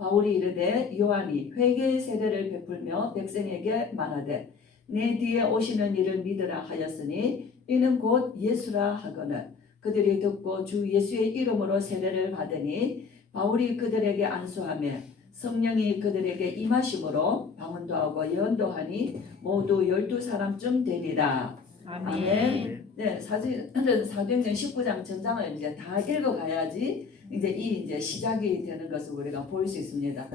바울이 이르되 요한이 회개의 세례를 베풀며 백성에게 말하되 내 뒤에 오시는 이를 믿으라 하였으니 이는 곧 예수라 하거늘 그들이 듣고 주 예수의 이름으로 세례를 받으니 바울이 그들에게 안수하며 성령이 그들에게 임하심으로 방언도 하고 예언도 하니 모두 12사람쯤 되니라. 아멘. 네, 사도행전 19장 전장을 이제 다 읽어가야지 이제 이제 시작이 되는 것을 우리가 볼 수 있습니다.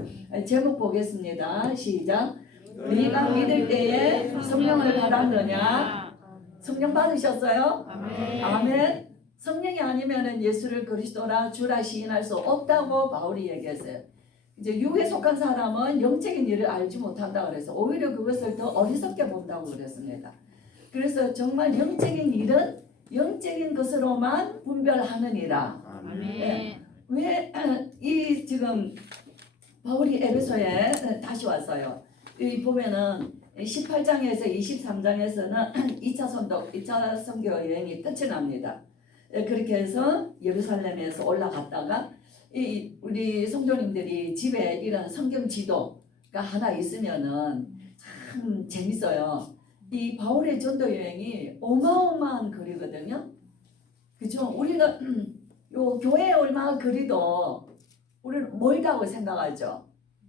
제목 보겠습니다. 시작. 네가 믿을 때에 성령을 받았느냐? 성령 받으셨어요? 아멘. 아멘. 성령이 아니면은 예수를 그리스도라 주라 시인할 수 없다고 바울이 얘기했어요. 이제 육에 속한 사람은 영적인 일을 알지 못한다 그래서 오히려 그것을 더 어리석게 본다고 그랬습니다. 그래서 정말 영적인 일은 영적인 것으로만 분별하느니라. 아멘. 네. 왜 이 지금 바울이 에베소에 다시 왔어요. 이 보면은 18장에서 23장에서는 2차 선교 여행이 끝이 납니다. 그렇게 해서 예루살렘에서 올라갔다가 우리 성도님들이 집에 이런 성경 지도가 하나 있으면은 참 재밌어요. 이 바울의 전도 여행이 어마어마한 거리거든요. 그죠? 우리는 요 교회에 얼마나 거리도 우리는 멀다고 생각하죠.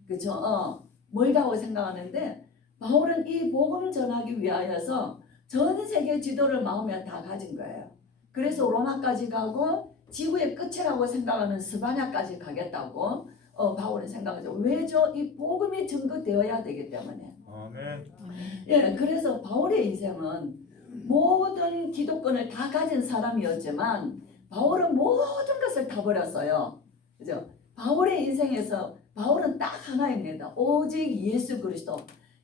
그죠? 멀다고 생각하는데 바울은 이 복음 전하기 위하여서 전 세계 지도를 마음에 다 가진 거예요. 그래서 로마까지 가고 지구의 끝이라고 생각하는 스바냐까지 가겠다고 바울은 생각하죠. 왜죠? 이 복음이 증거되어야 되기 때문에. 아멘. 예, 그래서 바울의 인생은 모든 기독권을 다 가진 사람이었지만 바울은 모든 것을 다 버렸어요. 그죠? 바울의 인생에서 바울은 딱 하나입니다. 오직 예수 그리스도.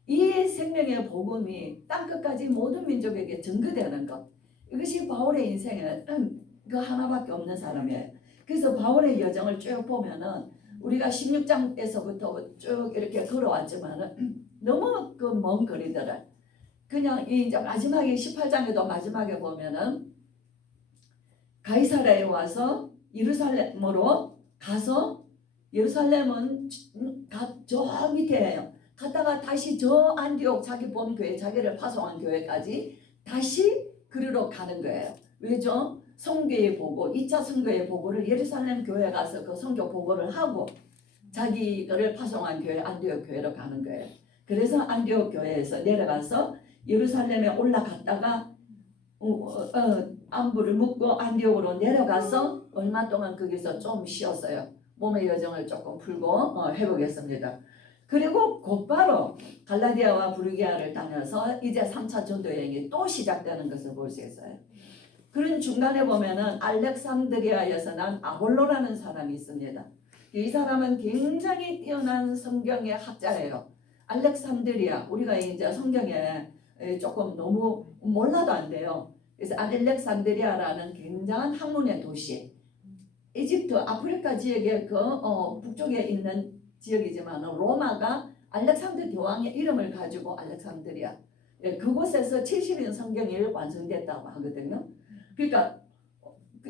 이 생명의 복음이 땅끝까지 모든 민족에게 전거되는 것. 이것이 바울의 인생에 그 하나밖에 없는 사람이에요. 그래서 바울의 여정을 쭉 보면은 우리가 16장에서부터 쭉 이렇게 걸어왔지만은 너무 그 먼 거리들을 그냥 이제 마지막에 18장에도 마지막에 보면은 가이사랴에 와서 예루살렘으로 가서 예루살렘은 저 밑에예요. 갔다가 다시 저 안디옥 자기 본 교회 자기를 파송한 교회까지 다시 그리로 가는 거예요. 왜죠? 선교의 보고 2차 선교의 보고를 예루살렘 교회에 가서 그 선교 보고를 하고 자기를 파송한 교회 안디옥 교회로 가는 거예요. 그래서 안디옥 교회에서 내려가서 예루살렘에 올라갔다가 안부를 묻고 안디옥으로 내려가서 얼마 동안 거기서 좀 쉬었어요. 몸의 여정을 조금 풀고 해보겠습니다. 그리고 곧바로 갈라디아와 부르기아를 다녀서 이제 3차 전도 여행이 또 시작되는 것을 볼 수 있어요. 그런 중간에 보면은 알렉산드리아에서 난 아볼로라는 사람이 있습니다. 이 사람은 굉장히 뛰어난 성경의 학자예요. 알렉산드리아, 우리가 이제 성경에 조금 너무 몰라도 안 돼요. 그래서 알렉산드리아라는 굉장한 학문의 도시, 이집트 아프리카 지역의 그 북쪽에 있는 지역이지만 로마가 알렉산더 대왕의 이름을 가지고 알렉산드리아, 그곳에서 70인 성경이 완성됐다고 하거든요. 그러니까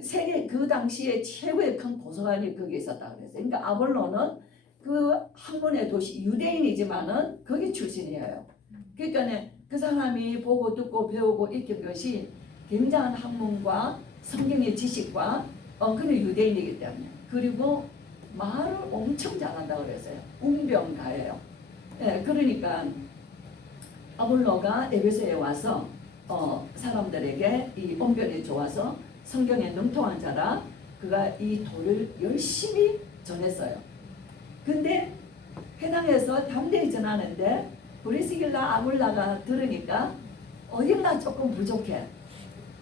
세계 그 당시에 최고의 큰 도서관이 거기 있었다 그랬어요. 그러니까 아볼로는 그 학문의 도시 유대인이지만은 거기 출신이에요. 그러니까 그 사람이 보고 듣고 배우고 익힌 것이 굉장한 학문과 성경의 지식과 그는 유대인이기 때문에, 그리고 말을 엄청 잘한다고 그랬어요. 웅변가예요. 예, 그러니까 아볼로가 에베소에 와서 사람들에게 이 언변이 좋아서 성경에 능통한 자라 그가 이 도를 열심히 전했어요. 근데 회당에서 담대히 전하는데 브리스길라 아굴라가 들으니까 어딘가 조금 부족해.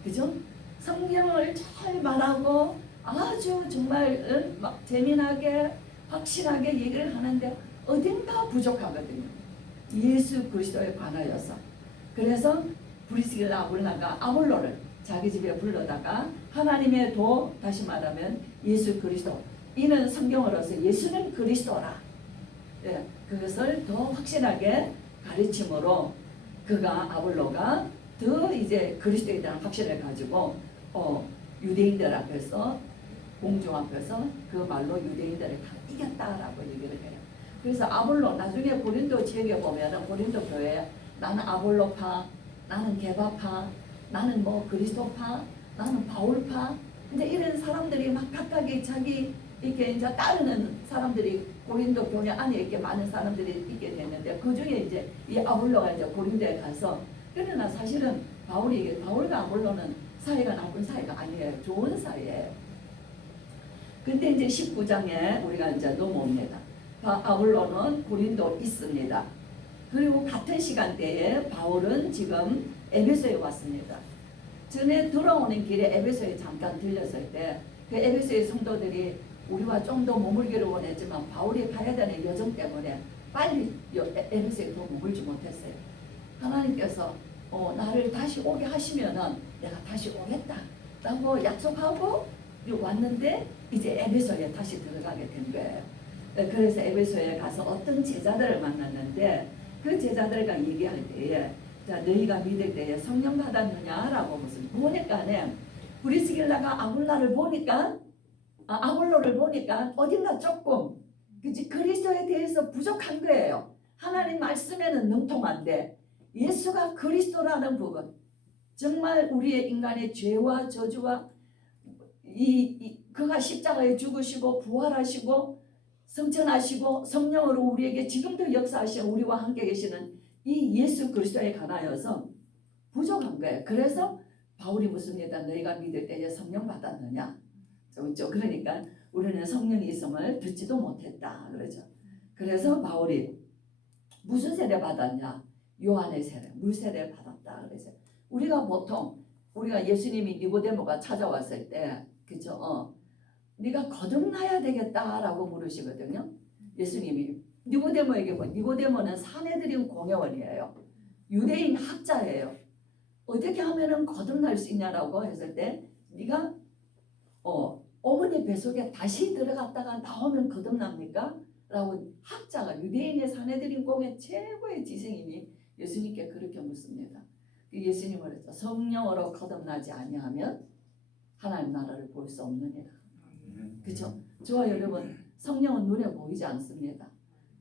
그죠? 성경을 잘 말하고 아주 정말 막 재미나게 확실하게 얘기를 하는데 어딘가 부족하거든요. 예수 그리스도에 관하여서. 그래서 브리스길라 아굴라가 아볼로를 자기 집에 불러다가 하나님의 도, 다시 말하면 예수 그리스도, 이는 성경으로서 예수는 그리스도라, 예, 그것을 더 확실하게 가르침으로 그가 아볼로가 더 이제 그리스도에 대한 확신을 가지고 유대인들 앞에서 공중 앞에서 그 말로 유대인들을 다 이겼다라고 얘기를 해요. 그래서 아볼로 나중에 고린도 지역에 보면은 고린도 교회 나는 아볼로파, 나는 게바파, 나는 뭐 그리스도파, 나는 바울파. 근데 이런 사람들이 막 각각이 자기 이렇게 이제 따르는 사람들이 고린도 교회 안에 이렇게 많은 사람들이 있게 됐는데 그 중에 이제 이 아볼로가 이제 고린도에 가서 그러나 사실은 바울과 아볼로는 사이가 나쁜 사이가 아니에요. 좋은 사이예요. 근데 이제 19장에 우리가 이제 넘어옵니다. 아볼로는 고린도 있습니다. 그리고 같은 시간대에 바울은 지금 에베소에 왔습니다. 전에 돌아오는 길에 에베소에 잠깐 들렸을 때 그 에베소의 성도들이 우리와 좀 더 머물기를 원했지만 바울이 가야 되는 여정 때문에 빨리 에베소에 더 머물지 못했어요. 하나님께서 나를 다시 오게 하시면은 내가 다시 오겠다 라고 약속하고 왔는데 이제 에베소에 다시 들어가게 된 거예요. 그래서 에베소에 가서 어떤 제자들을 만났는데 그 제자들과 얘기할 때에 자, 너희가 믿을 때에 성령 받았느냐라고 무슨 보니까는 브리스길라가 아볼로를 보니까 어딘가 조금 그치 그리스도에 대해서 부족한 거예요. 하나님 말씀에는 능통한데 예수가 그리스도라는 부분 정말 우리의 인간의 죄와 저주와 그가 십자가에 죽으시고 부활하시고 성천하시고 성령으로 우리에게 지금도 역사하시는 우리와 함께 계시는 이 예수 그리스도에 관하여서 부족한 거예요. 그래서 바울이 묻습니다. 너희가 믿을 때에 성령 받았느냐? 그렇죠? 그러니까 우리는 성령이 있음을 듣지도 못했다. 그러죠. 그래서 바울이 무슨 세례 받았냐? 요한의 세례, 물세례 받았다. 그래서 우리가 예수님이 니고데모가 찾아왔을 때 그죠? 네가 거듭나야 되겠다라고 물으시거든요. 예수님이 니고데모에게 니고데모는 사내들인 공회원이에요. 유대인 학자예요. 어떻게 하면은 거듭날 수 있냐라고 했을 때 네가 어머니 뱃속에 다시 들어갔다가 나오면 거듭납니까? 라고 학자가 유대인의 사내들인 공회 최고의 지성인이 예수님께 그렇게 묻습니다. 예수님은 했죠. 성령으로 거듭나지 아니하면 하나님 나라를 볼 수 없느니라. 그렇죠? 저와 여러분 성령은 눈에 보이지 않습니다.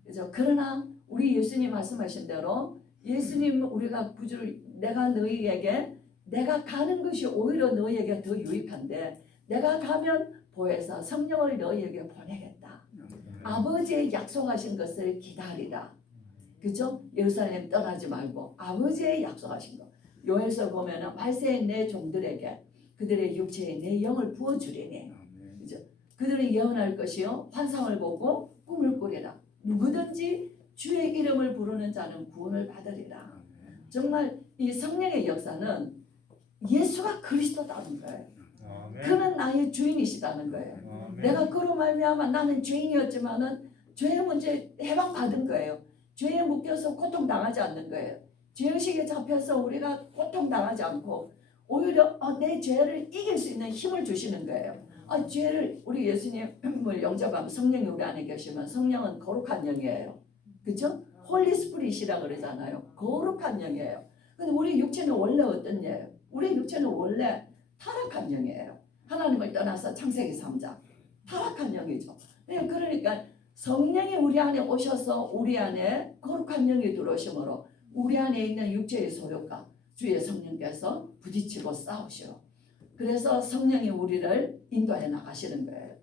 그렇죠? 그러나 우리 예수님 말씀하신 대로 예수님 우리가 구주를 내가 가는 것이 오히려 너희에게 더 유익한데 내가 가면 보혜사 성령을 너희에게 보내겠다. 아버지의 약속하신 것을 기다리라. 그죠? 예루살렘 떠나지 말고 아버지의 약속하신 것. 요엘서 보면은 말세에 내 종들에게 그들의 육체에 내 영을 부어주리니. 그죠? 그들이 예언할 것이요 환상을 보고 꿈을 꾸리라. 누구든지 주의 이름을 부르는 자는 구원을 받으리라. 정말 이 성령의 역사는 예수가 그리스도다는 거예요. 그는 나의 주인이시다는 거예요. 내가 그로 말미암아 나는 죄인이었지만은 죄의 문제 해방받은 거예요. 죄에 묶여서 고통당하지 않는 거예요. 죄의식에 잡혀서 우리가 고통당하지 않고 오히려 내 죄를 이길 수 있는 힘을 주시는 거예요. 죄를 우리 예수님을 영접하면 성령이 우리 안에 계시면 성령은 거룩한 영이에요. 그렇죠? 홀리 스피릿이라 그러잖아요. 거룩한 영이에요. 근데 우리 육체는 원래 어떤 영이에요? 우리 육체는 원래 타락한 영이에요. 하나님을 떠나서 창세기 3장 타락한 영이죠. 그러니까 성령이 우리 안에 오셔서 우리 안에 거룩한 영이 들어오심으로 우리 안에 있는 육체의 소욕과 주의 성령께서 부딪히고 싸우시오. 그래서 성령이 우리를 인도해 나가시는 거예요.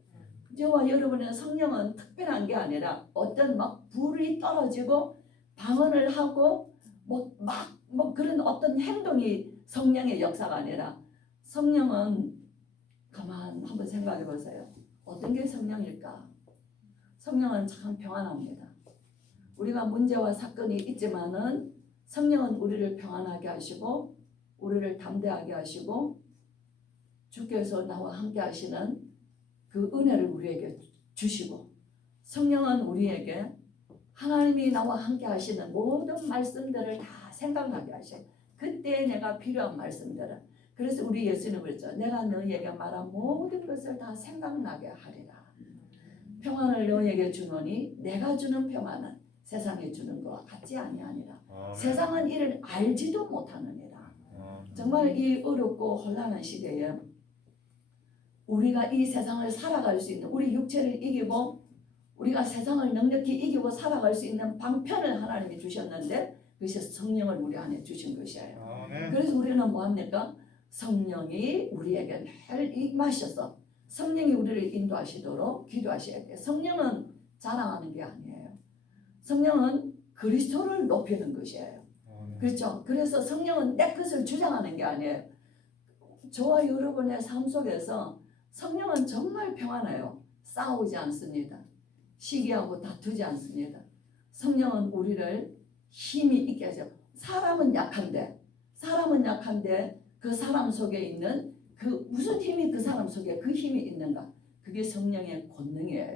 저와 여러분은 성령은 특별한 게 아니라 어떤 막 불이 떨어지고 방언을 하고 그런 어떤 행동이 성령의 역사가 아니라 성령은 가만 한번 생각해 보세요. 어떤 게 성령일까? 성령은 참 평안합니다. 우리가 문제와 사건이 있지만은 성령은 우리를 평안하게 하시고 우리를 담대하게 하시고 주께서 나와 함께 하시는 그 은혜를 우리에게 주시고 성령은 우리에게 하나님이 나와 함께 하시는 모든 말씀들을 다 생각나게 하셔요. 그때 내가 필요한 말씀들을 그래서 우리 예수님은 그랬죠. 내가 너희에게 말한 모든 것을 다 생각나게 하리라. 평안을 너희에게 주노니 내가 주는 평안은 세상에 주는 것과 같지 아니하니라. 세상은 이를 알지도 못하느니라. 정말 이 어렵고 혼란한 시대에 우리가 이 세상을 살아갈 수 있는 우리 육체를 이기고 우리가 세상을 넉넉히 이기고 하고 살아갈 수 있는 방편을 하나님이 주셨는데 그것이 성령을 우리 안에 주신 것이에요. 그래서 우리는 뭐합니까? 성령이 우리에게 늘 임하셔서 성령이 우리를 인도하시도록 기도하셔야 돼요. 성령은 자랑하는 게 아니에요. 성령은 그리스도를 높이는 것이에요. 그렇죠? 그래서 성령은 내 것을 주장하는 게 아니에요. 저와 여러분의 삶 속에서 성령은 정말 평안해요. 싸우지 않습니다. 시기하고 다투지 않습니다. 성령은 우리를 힘이 있게 하죠. 사람은 약한데 그 사람 속에 있는 그 무슨 힘이 그 사람 속에 그 힘이 있는가? 그게 성령의 권능이에요.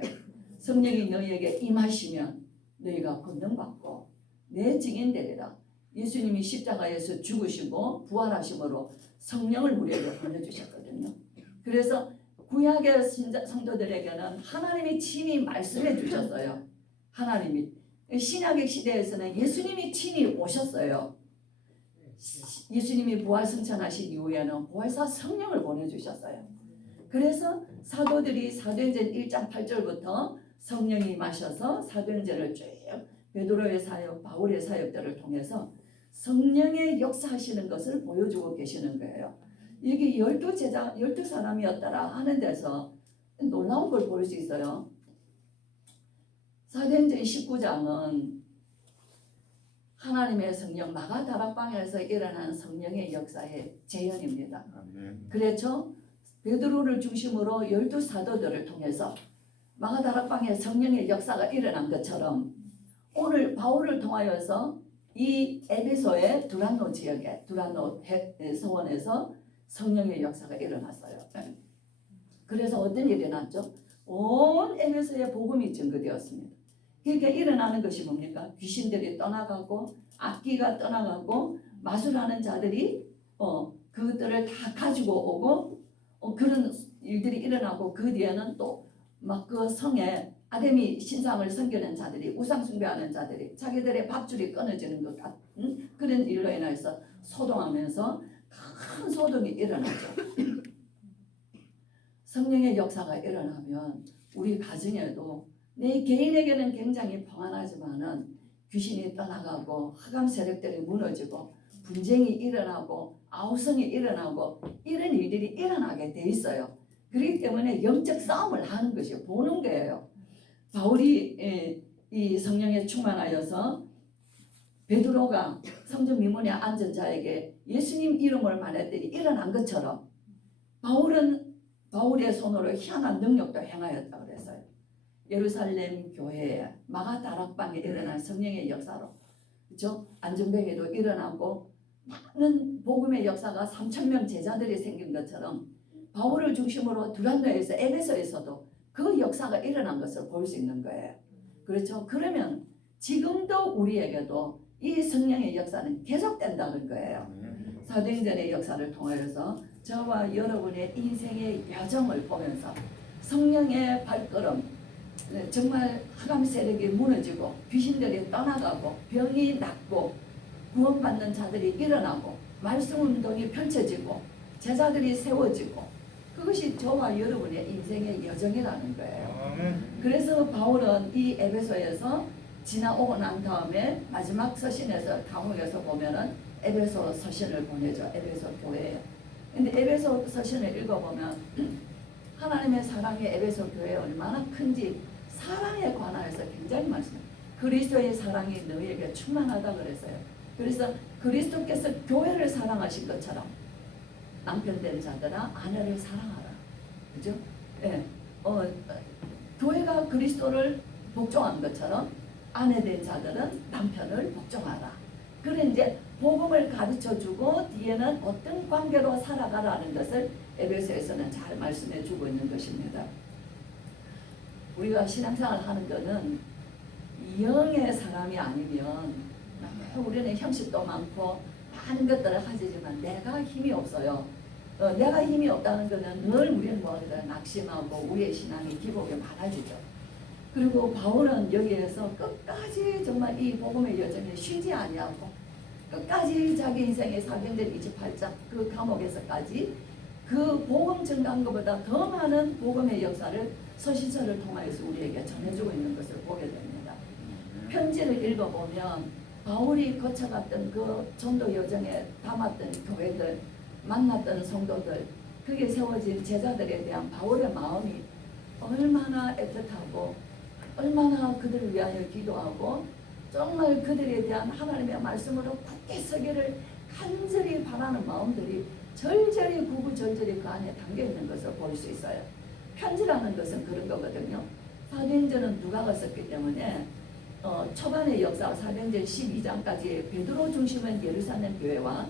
성령이 너희에게 임하시면 너희가 권능받고 내 증인 되리라. 예수님이 십자가에서 죽으시고 부활하심으로 성령을 우리에게 보내주셨거든요. 그래서 구약의 성도들에게는 하나님이 친히 말씀해 주셨어요. 하나님이 신약의 시대에서는 예수님이 친히 오셨어요. 예수님이 부활 승천하신 이후에는 부활사 성령을 보내주셨어요. 그래서 사도들이 사도행전 1장 8절부터 성령이 마셔서 사도행전을 쭉 베드로의 사역, 바울의 사역들을 통해서 성령의 역사하시는 것을 보여주고 계시는 거예요. 이게 12사람이었더라 하는 데서 놀라운 걸 볼 수 있어요. 사도행전 19장은 하나님의 성령 마가다락방에서 일어난 성령의 역사의 재현입니다. 그렇죠? 베드로를 중심으로 12사도들을 통해서 마가다락방에 성령의 역사가 일어난 것처럼 오늘 바울을 통하여서 이 에베소의 두란노 지역에 두란노 서원에서 성령의 역사가 일어났어요. 그래서 어떤 일이 났죠? 온 에베소에 복음이 증거되었습니다. 그러니까 일어나는 것이 뭡니까? 귀신들이 떠나가고 악기가 떠나가고 마술하는 자들이 그것들을 다 가지고 오고 그런 일들이 일어나고 그 뒤에는 또 막 그 성에 아데미 신상을 섬기는 자들이 우상 숭배하는 자들이 자기들의 밥줄이 끊어지는 것 같은 그런 일로 인해서 소동하면서 큰 소동이 일어나죠. 성령의 역사가 일어나면 우리 가정에도 내 개인에게는 굉장히 평안하지만은 귀신이 떠나가고 흑암 세력들이 무너지고 분쟁이 일어나고 아우성이 일어나고 이런 일들이 일어나게 돼 있어요. 그렇기 때문에 영적 싸움을 하는 것이 보는 거예요. 바울이 이 성령에 충만하여서 베드로가 성전 미문에 앉은 자에게 예수님 이름을 말했더니 일어난 것처럼 바울의 손으로 희한한 능력도 행하였다고 그랬어요. 예루살렘 교회에 마가다락방에 일어난 성령의 역사로 그렇죠? 안전뱅이도 일어나고 많은 복음의 역사가 3,000명 제자들이 생긴 것처럼 바울을 중심으로 두란노에서 에베소에서도 그 역사가 일어난 것을 볼 수 있는 거예요. 그렇죠? 그러면 지금도 우리에게도 이 성령의 역사는 계속된다는 거예요. 사도행전의 역사를 통해서 저와 여러분의 인생의 여정을 보면서 성령의 발걸음 정말 흑암 세력이 무너지고 귀신들이 떠나가고 병이 낫고 구원받는 자들이 일어나고 말씀 운동이 펼쳐지고 제자들이 세워지고 그것이 저와 여러분의 인생의 여정이라는 거예요. 그래서 바울은 이 에베소에서 지나오고 난 다음에 마지막 서신에서 감옥에서 보면은 에베소 서신을 보내죠. 에베소 교회에. 근데 에베소 서신을 읽어보면 하나님의 사랑이 에베소 교회에 얼마나 큰지 사랑에 관하여서 굉장히 말씀해요. 그리스도의 사랑이 너희에게 충만하다 그랬어요. 그래서 그리스도께서 교회를 사랑하신 것처럼 남편 된 자들아 아내를 사랑하라. 그죠? 예. 교회가 그리스도를 복종한 것처럼 아내 된 자들은 남편을 복종하라. 그래 이제 복음을 가르쳐주고 뒤에는 어떤 관계로 살아가라는 것을 에베소에서는 잘 말씀해 주고 있는 것입니다. 우리가 신앙생활 하는 것은 영의 사람이 아니면 우리는 형식도 많고 많은 것들을 하지만 내가 힘이 없어요. 내가 힘이 없다는 것은 늘 우리는 뭐하니까 낙심하고 우리의 신앙이 기복이 많아지죠. 그리고 바울은 여기에서 끝까지 정말 이 복음의 여정에 쉬지 아니하고 끝까지 자기 인생의 사도행전 28장 그 감옥에서까지 그 복음 증가한 것보다 더 많은 복음의 역사를 서신서를 통하여서 우리에게 전해주고 있는 것을 보게 됩니다. 편지를 읽어보면 바울이 거쳐갔던 그 전도 여정에 담았던 교회들, 만났던 성도들, 그게 세워진 제자들에 대한 바울의 마음이 얼마나 애틋하고 얼마나 그들을 위하여 기도하고 정말 그들에 대한 하나님의 말씀으로 굳게 서기를 간절히 바라는 마음들이 절절히 구구절절히 그 안에 담겨 있는 것을 볼 수 있어요. 편지라는 것은 그런 거거든요. 사도행전은 누가가 썼기 때문에 초반의 역사 사도행전 12장까지 베드로 중심은 예루살렘 교회와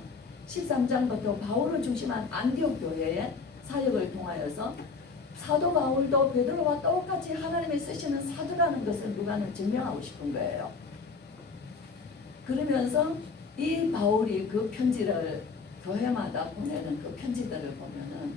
13장부터 바울을 중심한 안디옥 교회의 사역을 통하여서 사도 바울도 베드로와 똑같이 하나님이 쓰시는 사도라는 것을 누가는 증명하고 싶은 거예요. 그러면서 이 바울이 그 편지를 교회마다 보내는 그 편지들을 보면은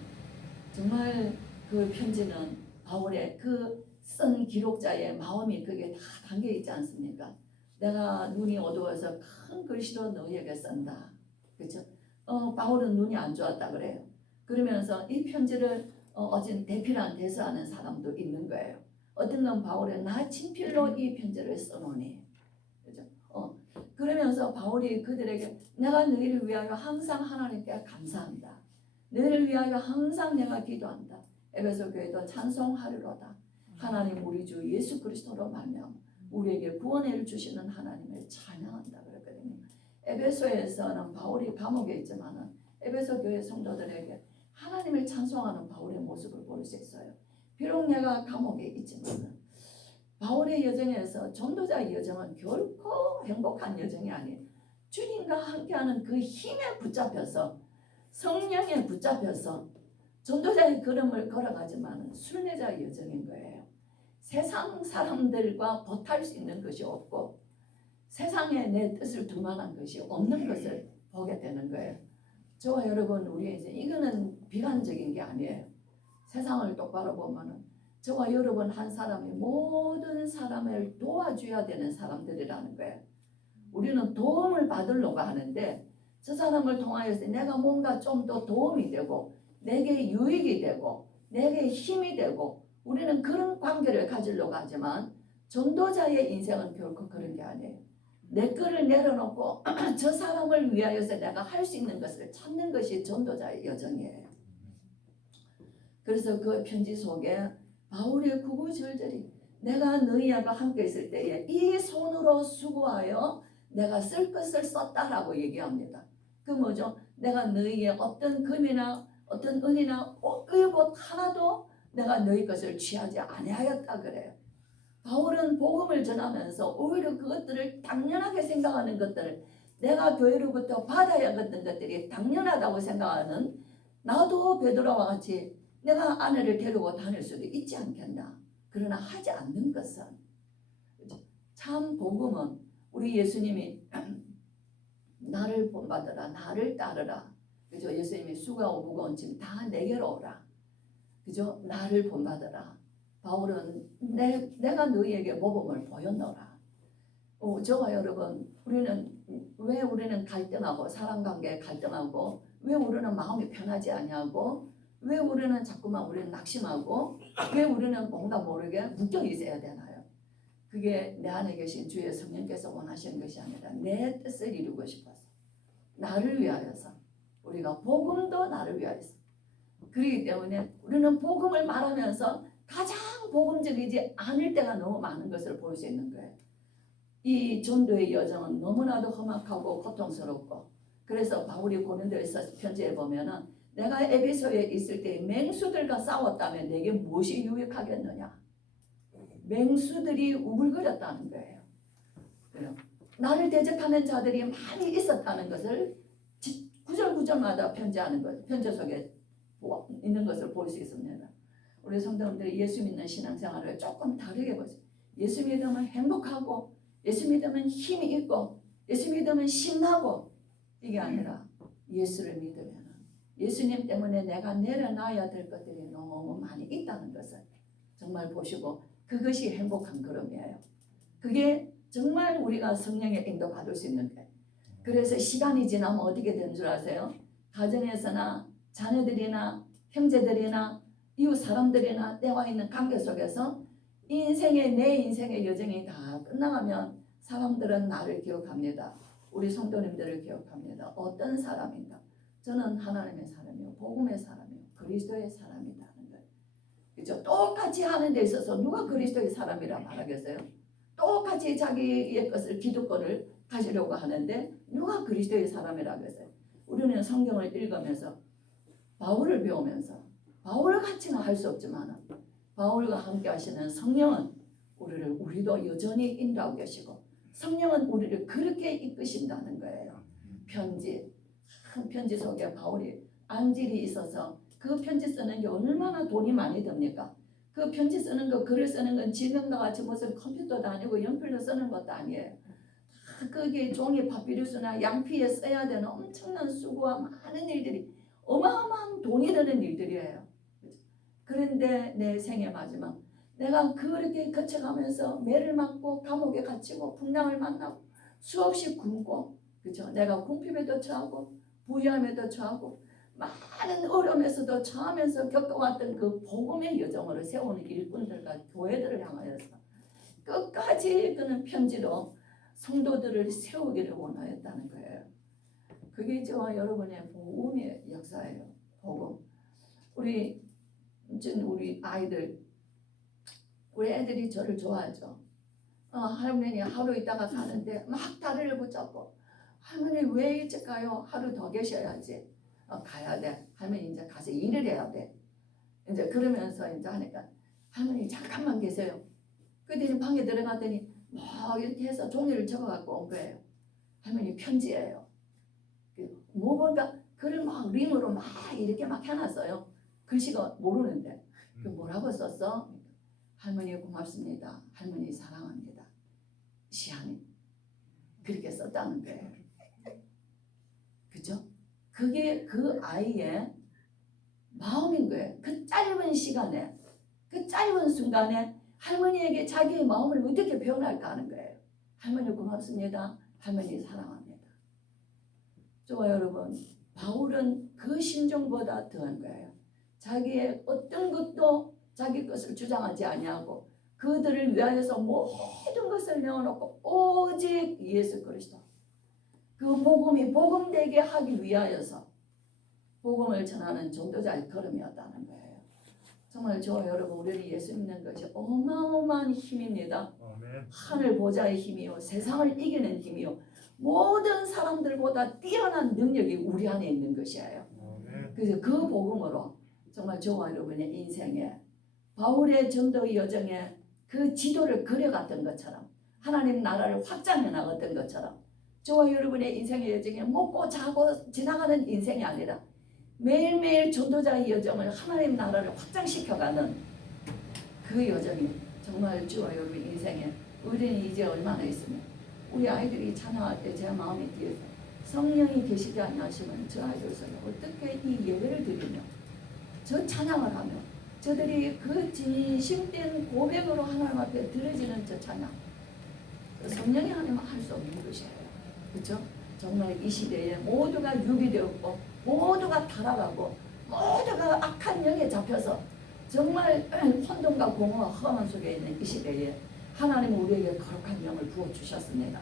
정말 그 편지는 바울의 그 쓴 기록자의 마음이 그게 다 담겨 있지 않습니까? 내가 눈이 어두워서 큰 글씨로 너희에게 쓴다. 그렇죠? 바울은 눈이 안 좋았다 그래요. 그러면서 이 편지를 어진 대필한 대서하는 사람도 있는 거예요. 어떤 건 바울의 나 친필로 이 편지를 써놓으니. 그죠? 그러면서 바울이 그들에게 내가 너희를 위하여 항상 하나님께 감사한다. 너희를 위하여 항상 내가 기도한다. 에베소 교회도 찬송하리로다. 하나님 우리 주 예수 그리스도로 말미암아 우리에게 구원을 주시는 하나님을 찬양한다 그랬거든요. 에베소에서는 바울이 감옥에 있지만은 에베소 교회 성도들에게 하나님을 찬송하는 바울의 모습을 볼 수 있어요. 비록 내가 감옥에 있지만은 바울의 여정에서 전도자의 여정은 결코 행복한 여정이 아니에요. 주님과 함께하는 그 힘에 붙잡혀서 성령에 붙잡혀서 전도자의 걸음을 걸어가지만 순례자의 여정인 거예요. 세상 사람들과 보탈 수 있는 것이 없고 세상에 내 뜻을 두만한 것이 없는 것을 보게 되는 거예요. 저와 여러분 우리 이제 이거는 비관적인 게 아니에요. 세상을 똑바로 보면은 저와 여러분 한 사람이 모든 사람을 도와줘야 되는 사람들이라는 거예요. 우리는 도움을 받으려고 하는데 저 사람을 통하여서 내가 뭔가 좀 더 도움이 되고 내게 유익이 되고 내게 힘이 되고 우리는 그런 관계를 가지려고 하지만 전도자의 인생은 결코 그런 게 아니에요. 내 거를 내려놓고 저 사람을 위하여서 내가 할 수 있는 것을 찾는 것이 전도자의 여정이에요. 그래서 그 편지 속에 바울의 구구절절히 내가 너희와 함께 있을 때에 이 손으로 수고하여 내가 쓸 것을 썼다라고 얘기합니다. 그 뭐죠? 내가 너희의 어떤 금이나 어떤 은이나 의복 하나도 내가 너희 것을 취하지 아니하였다 그래요. 바울은 복음을 전하면서 오히려 그것들을 당연하게 생각하는 것들을 내가 교회로부터 받아야 했던 것들이 당연하다고 생각하는 나도 베드로와 같이 내가 아내를 데리고 다닐 수도 있지 않겠나. 그러나 하지 않는 것은 참 복음은 우리 예수님이 나를 본받으라 나를 따르라. 그죠? 예수님이 수고하고 무거운 짐 다 내게로 오라. 그죠? 나를 본받으라. 바울은 내가 너희에게 모범을 보였노라. 저와 여러분 왜 우리는 갈등하고 사람 관계에 갈등하고 왜 우리는 마음이 편하지 않냐고 왜 우리는 자꾸만 우리는 낙심하고 왜 우리는 뭔가 모르게 묶여 있어야 되나요? 그게 내 안에 계신 주의 성령께서 원하시는 것이 아니라 내 뜻을 이루고 싶어서 나를 위하여서 우리가 복음도 나를 위하여서 그렇기 때문에 우리는 복음을 말하면서 가장 복음적이지 않을 때가 너무 많은 것을 볼 수 있는 거예요. 이 전도의 여정은 너무나도 험악하고 고통스럽고 그래서 바울이 고린도에서 편지에 보면은 내가 에베소에 있을 때 맹수들과 싸웠다면 내게 무엇이 유익하겠느냐. 맹수들이 우글거렸다는 거예요. 나를 대적하는 자들이 많이 있었다는 것을 구절구절마다 편지하는 것, 편지 속에 있는 것을 볼 수 있습니다. 우리 성도님들이 예수 믿는 신앙생활을 조금 다르게 보세요. 예수 믿으면 행복하고 예수 믿으면 힘이 있고 예수 믿으면 신나고 이게 아니라 예수를 믿으면 예수님 때문에 내가 내려놔야 될 것들이 너무 많이 있다는 것을 정말 보시고 그것이 행복한 걸음이에요. 그게 정말 우리가 성령의 인도 받을 수 있는 거예요. 그래서 시간이 지나면 어떻게 되는 줄 아세요? 가정에서나 자녀들이나 형제들이나 이웃 사람들이나 때와 있는 관계 속에서 내 인생의 여정이 다 끝나가면 사람들은 나를 기억합니다. 우리 성도님들을 기억합니다. 어떤 사람인가? 저는 하나님의 사람이요, 복음의 사람이요, 그리스도의 사람이라는 거예요. 그죠? 똑같이 하는 데 있어서 누가 그리스도의 사람이라 말하겠어요? 똑같이 자기의 것을, 기득권을 가지려고 하는데 누가 그리스도의 사람이라고 했어요? 우리는 성경을 읽으면서 바울을 배우면서 바울 같이는 할 수 없지만 바울과 함께 하시는 성령은 우리도 여전히 인도하고 계시고 성령은 우리를 그렇게 이끄신다는 거예요. 편지, 큰 편지 속에 바울이 안질이 있어서 그 편지 쓰는 게 얼마나 돈이 많이 듭니까? 그 편지 쓰는 거, 글을 쓰는 건 지금과 같이 무슨 컴퓨터도 아니고 연필로 쓰는 것도 아니에요. 그게 종이 파피루스나 양피에 써야 되는 엄청난 수고와 많은 일들이 어마어마한 돈이 드는 일들이에요. 그런데 내 생의 마지막 내가 그렇게 거쳐가면서 매를 맞고 감옥에 갇히고 풍랑을 만나고 수없이 굶고, 그렇죠? 내가 궁핍에도 처하고 부유함에도 처하고 많은 어려움에서도 처하면서 겪어왔던 그 복음의 여정으로 세우는 일꾼들과 교회들을 향하여서 끝까지 그는 편지로 성도들을 세우기를 원하였다는 거예요. 그게 저와 여러분의 복음의 역사예요. 복음. 우리 아이들, 우리 애들이 저를 좋아하죠. 할머니 하루 있다가 가는데 막 다리를 붙잡고 할머니 왜 일찍 가요? 하루 더 계셔야지. 가야 돼. 할머니 이제 가서 일을 해야 돼. 이제 그러면서 이제 하니까 할머니 잠깐만 계세요. 그랬더니 방에 들어갔더니 막 이렇게 해서 종이를 적어갖고 온 거예요. 할머니 편지예요. 뭐가 글을 막 림으로 막 이렇게 막 해놨어요. 글씨가 모르는데 그 뭐라고 썼어? 할머니 고맙습니다. 할머니 사랑합니다. 시안이 그렇게 썼다는 거예요. 그죠? 그게 그 아이의 마음인 거예요. 그 짧은 시간에, 그 짧은 순간에 할머니에게 자기의 마음을 어떻게 표현할까 하는 거예요. 할머니 고맙습니다. 할머니 사랑합니다. 저와 여러분, 바울은 그 심정보다 더한 거예요. 자기의 어떤 것도 자기 것을 주장하지 아니하고 그들을 위하여서 모든 것을 내어놓고 오직 예수 그리스도, 그 복음이 복음되게 하기 위하여서 복음을 전하는 전도자의 걸음이었다는 거예요. 정말 저와 여러분, 우리는 예수 믿는 것이 어마어마한 힘입니다. 하늘 보좌의 힘이요, 세상을 이기는 힘이요, 모든 사람들보다 뛰어난 능력이 우리 안에 있는 것이에요. 그래서 그 복음으로 정말 저와 여러분의 인생에 바울의 전도 여정에 그 지도를 그려갔던 것처럼, 하나님 나라를 확장해 나갔던 것처럼, 저와 여러분의 인생의 여정에 먹고 자고 지나가는 인생이 아니라 매일매일 전도자의 여정을, 하나님 나라를 확장시켜가는 그 여정이 정말 저와 여러분 인생에, 우리는 이제 얼마나 있으면 우리 아이들이 찬양할 때 제 마음이 뒤에서 성령이 계시지 않으시면 저 아이들 속에 어떻게 이 예배를 드리며 저 찬양을 하며 저들이 그 진심된 고백으로 하나님 앞에 드려지는 저 찬양, 성령이 아니면 할 수 없는 것이에요. 그렇죠? 정말 이 시대에 모두가 유기되었고 모두가 타락하고 모두가 악한 영에 잡혀서 정말 혼돈과 공허와 험한 속에 있는 이 시대에 하나님은 우리에게 거룩한 영을 부어주셨습니다.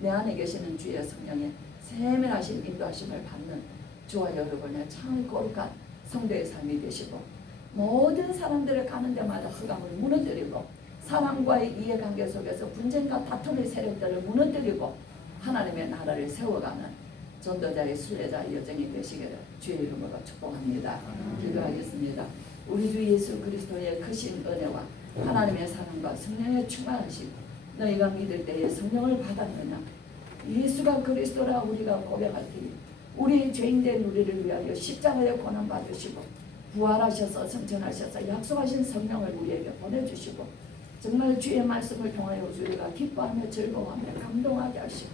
내 안에 계시는 주의 성령의 세밀하신 인도하심을 받는 주와 여러분의 참 거룩한 성도의 삶이 되시고, 모든 사람들을 가는 데마다 흑암을 무너뜨리고 사람과의 이해관계 속에서 분쟁과 다툼의 세력들을 무너뜨리고 하나님의 나라를 세워가는 전도자의 순례자의 여정이 되시기를 주의 이름으로 축복합니다. 기도하겠습니다. 우리 주 예수 그리스도의 크신 은혜와 하나님의 사랑과 성령의 충만하심, 너희가 믿을 때에 성령을 받았느냐, 예수가 그리스도라 우리가 고백할 테니 우리 죄인된 우리를 위하여 십자가에 고난받으시고 부활하셔서 성천하셔서 약속하신 성령을 우리에게 보내주시고 정말 주의 말씀을 통하여 우리가 기뻐하며 즐거워하며 감동하게 하시고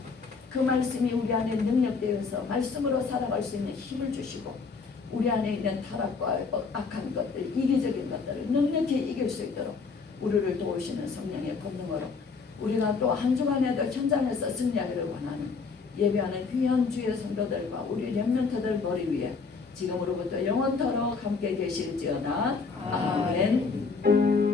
그 말씀이 우리 안에 능력되어서 말씀으로 살아갈 수 있는 힘을 주시고 우리 안에 있는 타락과 악한 것들, 이기적인 것들을 넉넉히 이길 수 있도록 우리를 도우시는 성령의 권능으로 우리가 또 한 주간에도 현장에서 승리하기를 원하는 예배하는 귀한 주의 성도들과 우리 렘넌트들 머리 위에 지금으로부터 영원토록 함께 계실지어다. 아멘.